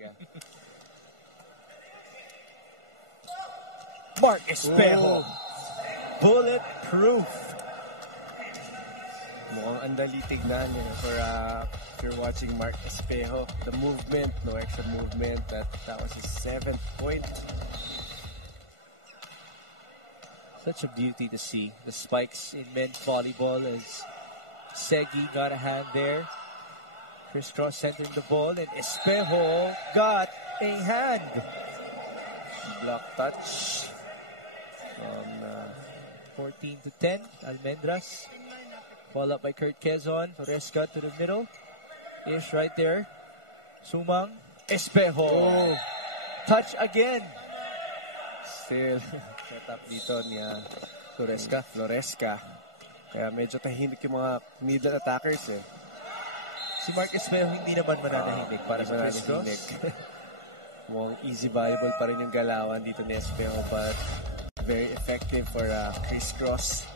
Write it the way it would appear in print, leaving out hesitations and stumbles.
talaga. Mark Espejo. Bulletproof. Mukhang andali tignan for if you're watching Mark Espejo. The movement, no extra movement. That was his 7th point. Such a beauty to see. The spikes in men's volleyball as Segi got a hand there. Crisscross centering the ball and Espejo got a hand. Block touch. From 14 to 10, Almendras. Ball up by Kurt Quezon. Torresca to the middle. Ish right there. Sumang. Espejo. Oh. Touch again. Still, set up dito ni Floresca. Kaya medyo tahimik yung mga middle attackers eh. Si Mark Espejo hindi naman mananahimik para sa Crisscross. Mukhang easy volleyball pa rin yung galawan dito ni Espejo, but very effective for Crisscross.